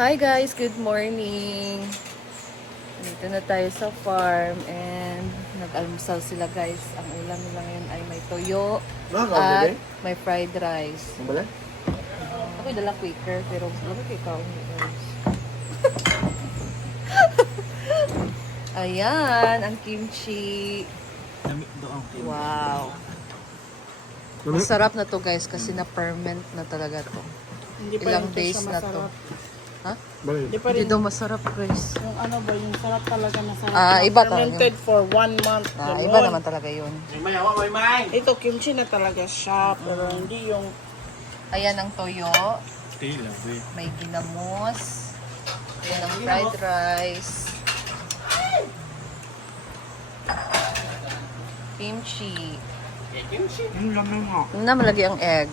Hi guys, good morning. Dito na tayo sa farm and nag-almusal sila guys. Ang ulam nila ngayon ay may toyo at may fried rice. Ako'y dala quicker pero ano kay ikaw guys. Ayan, ang kimchi. Wow. Masarap na to guys kasi na-ferment na talaga to. Ilang days na to. Ha? Hindi pa Hindi rin daw masarap guys. yung ano ba, yung sarap talaga na sarap. Iba talaga. Fermented for 1 month. Iba naman talaga yun. Ito, kimchi na talaga siya, pero hindi yung... Ayan ang toyo. May ginamos. Ayan ang fried rice. Kimchi. Na malagi ang egg.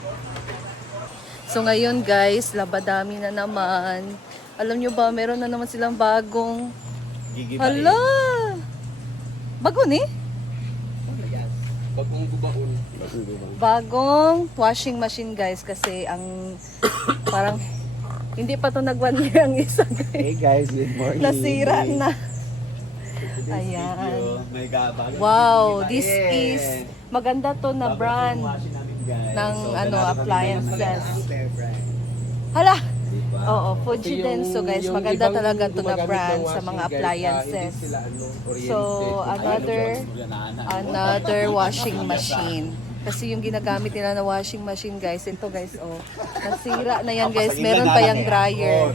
So ngayon guys, labadami na naman. Alam nyo ba, meron na naman silang bagong... Hala! Bago ni? Bagong washing machine guys kasi ang parang hindi pa to nag-1 year ang isa guys. Hey guys, good morning. Nasira na. Ayan. Wow, this is maganda to na brand ng appliances. Hala! Oo, Fujidenso guys. Maganda talaga to na brand sa mga appliances. So, another washing machine. Kasi yung ginagamit nila na washing machine guys, ito guys, nasira na yan guys. Meron pa yung dryer.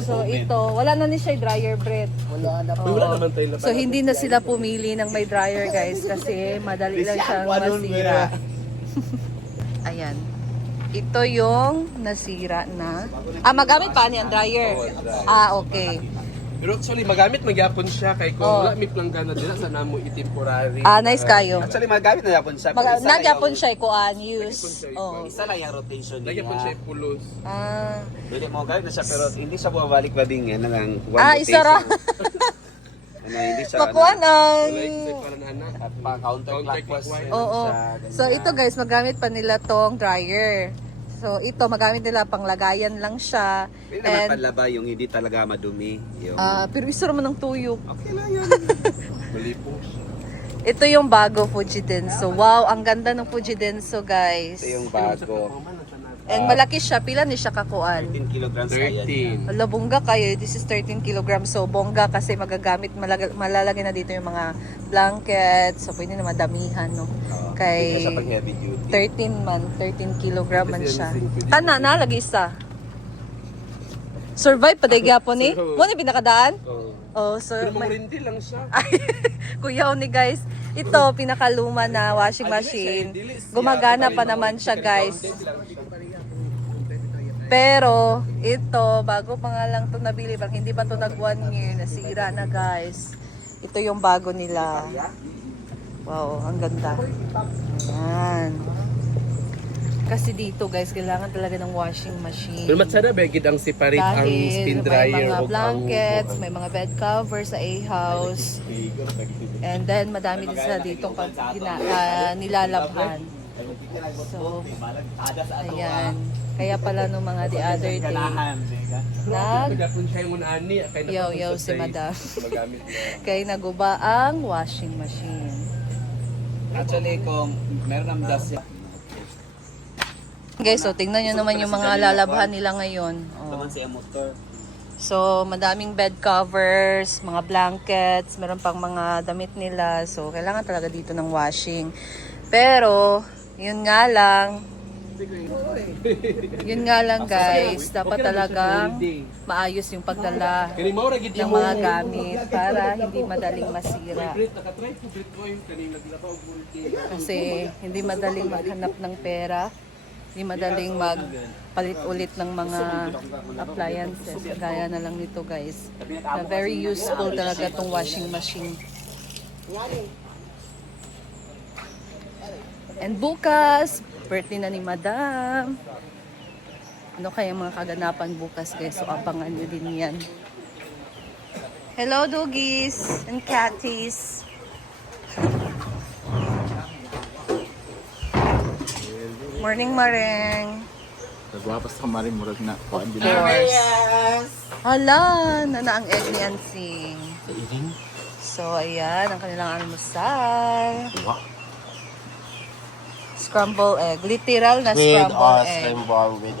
So ito, wala na ni siya dryer bread. So hindi na sila pumili ng may dryer guys kasi madali lang siyang masira. Ayan. Ito yung nasira na. Magamit pa niyan dryer. Okay. Pero actually, magamit magyapon siya kay kung wala may planggana dila sa namo i-temporary. Nice kayo. Actually, magamit na yapon siya. Nagyapon siya kuan use. Isa lang yung rotation niya. Nagyapon siya pulos. Pwede mo gamit na siya pero hindi siya bumabalik pa din yan. Isa ra. Hindi siya. Makuan ang... At pa-counterclockwise. Oo. So ito guys, magamit pa nila tong dryer. So ito, magamit nila panglagayan lang siya. Pwede naman panlaba yung hindi talaga madumi. Pero isa naman ng tuyo. Okay lang yun. Malipos. Ito yung bago Fujidenso. Wow, ang ganda ng Fujidenso guys. Ito yung bago. And malaki siya. Pila ni siya kakuan? 13 kilograms kaya niya. 13. Ala, bongga kayo. This is 13 kilograms. So, bongga kasi magagamit, malalagay na dito yung mga blankets. So, pwede na madamihan, no? Hindi Kay siya pag heavy duty. 13 kilogram man siya. Tana, nalagi isa. Survive pa day gyapon ni? Mo ni pinakadaan? So Pero mamurindi lang siya. Kuya ni guys, ito pinakaluma na washing machine. Gumagana pa naman siya guys. Pero ito, bago pa nga lang to nabili, pag hindi pa to nag 1 year, nasira na guys. Ito yung bago nila. Wow, ang ganda. Ayan. Kasi dito guys, kailangan talaga ng washing machine. Pero matsara begid ang separate ang spin dryer may mga o blankets, may mga bed covers sa A-house. And then madami din sila ditong nilalabhan. So, ayan. Kaya pala nung mga the other day, Nagyapon siya yung ani kay yaw si madam. magamit niya. Kaya naguba ang washing machine. Actually, kung meron ang dust Guys, so tingnan nyo naman yung mga lalabhan nila ngayon. naman siya motor. So, madaming bed covers, mga blankets, meron pang mga damit nila. So, kailangan talaga dito ng washing. Pero, yun nga lang guys, dapat talagang maayos yung pagdala Kani mao ra gid ng mga gamit para hindi madaling masira. nakatry ko Bitcoin kani naglabaw og multi. Kasi hindi madaling maghanap ng pera, hindi madaling magpalit ulit ng mga appliances. Gaya na lang nito guys. Na very useful talaga tong washing machine. And bukas, birthday na ni Madam. Ano kaya mga kaganapan bukas guys? So abangan nyo din yan. Hello doggies and catties. Morning Mareng. Kagwapas ka marin, murag na. Of course. Hala, na ang egg ni Ansing. So, ayan, ang kanilang almusal. Wow. Scramble egg. Literal na With scramble egg. scramble with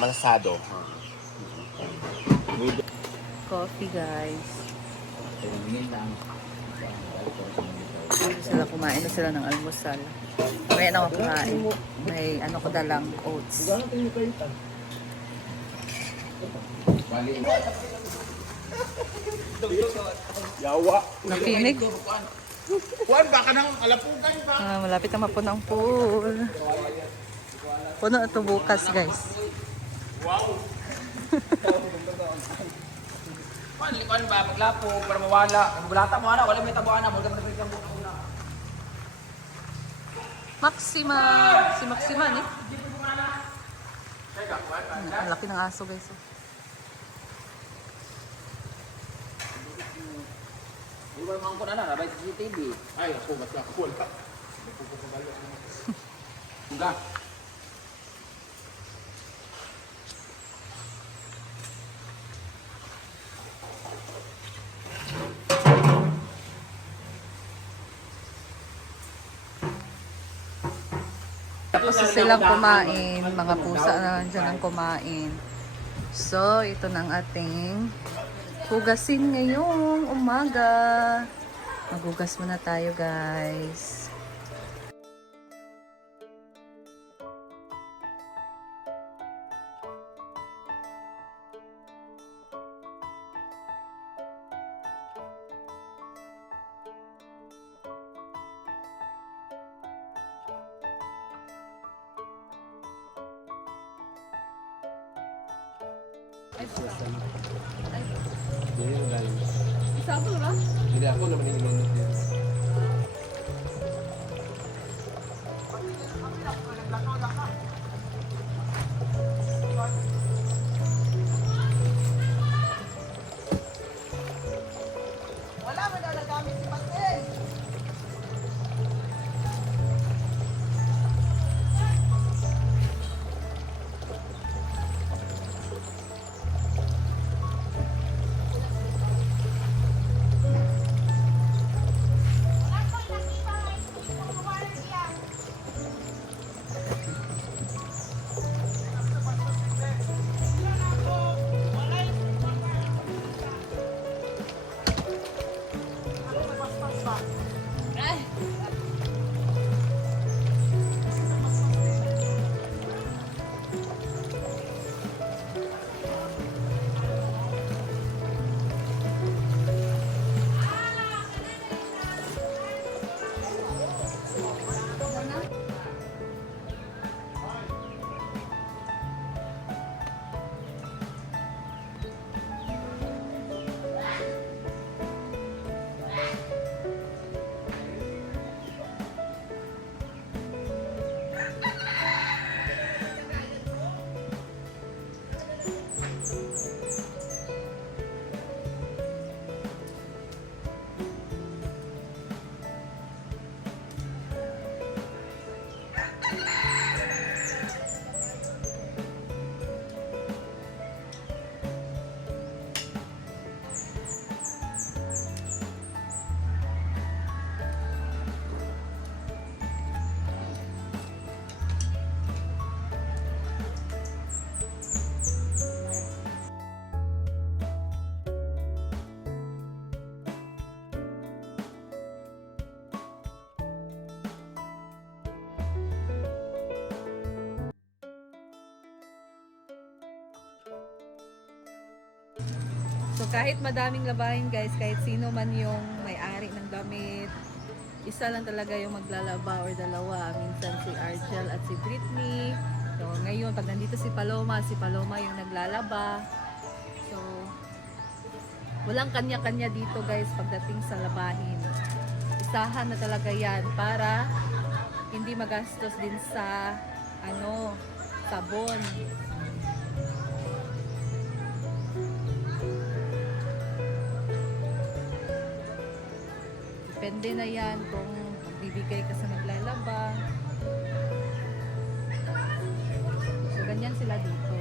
malasado. Coffee, guys. Sila kumain na sila ng almusal. May ano ako kumain. May ano ko dalang oats. Yawa. Nakinig. Juan, baka nang alapugan pa. Malapit na mapuno ang pool. Puno ito bukas, guys. Kuan ba paglapo para mawala. Ang bulata mo ana, wala may tabuana, mo gamit ang buka. Maxima. Si Maxima, eh. Ang laki ng aso, guys. Oh. Iwan mo ko na lang, abay CCTV. Ay, ako, mas ako wala. Enggak. Tapos na silang kumain, mga pusa na dyan ang kumain. So, ito na ang ating hugasin ngayong umaga. Maghugas muna tayo, guys. Isa ba? Hindi ako naman yung imanod din. Wala mo daw nagamit si Patel. So kahit madaming labahin, guys, kahit sino man yung may-ari ng damit, isa lang talaga yung maglalaba or dalawa. Minsan si Argel at si Britney. So ngayon, pag nandito si Paloma yung naglalaba. So walang kanya-kanya dito, guys, pagdating sa labahin. Isahan na talaga yan para hindi magastos din sa sabon. Depende na yan kung magbibigay ka sa naglalaba. So Ganyan sila dito.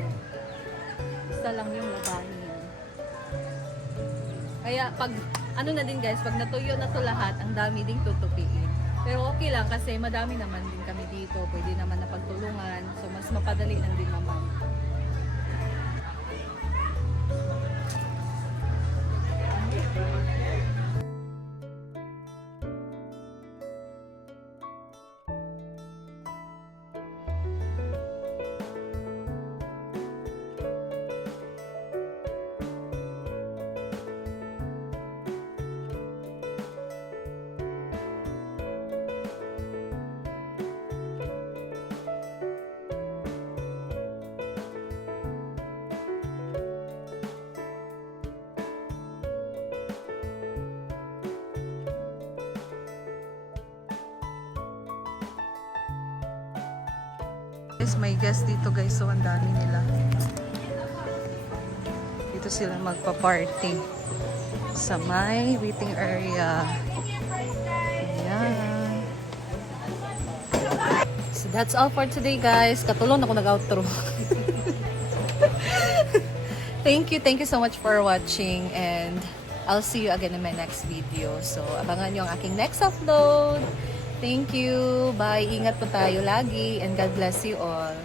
Isa lang yung labahin. Kaya pag, ano na din guys, pag natuyo na to lahat, ang dami ding tutupiin. Pero okay lang kasi madami naman din kami dito. Pwede naman na pagtulungan. So mas mapadali lang din naman. Guys, may guest dito guys, so ang dami nila. Dito sila magpa-party sa may waiting area. Ayan. So that's all for today guys. Katulong ako nag-outro. Thank you so much for watching and I'll see you again in my next video. So abangan nyo ang aking next upload. Thank you. Bye. Ingat po tayo lagi and God bless you all.